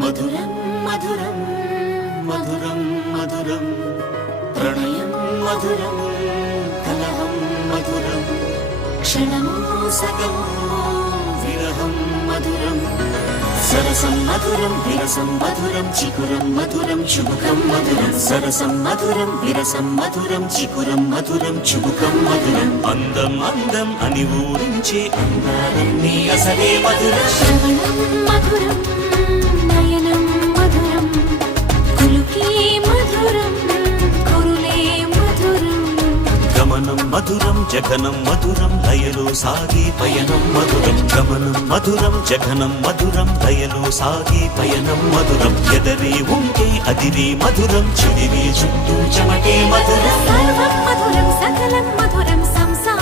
మధురం మధురం మధురం మధురం ప్రణయం మధురం కలహం మధురం క్షణమో సగమో విరహం మధురం సరసం మధురం విరసం మధురం చికురం మధురం చుబుకం మధురం సరసం మధురం విరసం మధురం చికురం మధురం చుబుకం మధురం అందం అందం అని ఊరించే అందాలన్నీ అసలే మధురం శ్రవణం మధురం నయనం మధురం కులుకే మధురం కురులే మధురం గమనం మధురం జగనం మధురం లయలో సాగే పయనం మధురం గమనం మధురం జగనం మధురం లయలో సాగే పయనం మధురం ఎదరే ఉంటే అదిరే మధురం చెదిరే చుట్టూ చెమటే మధురం సర్వం మధురం సకలం మధురం సంసారం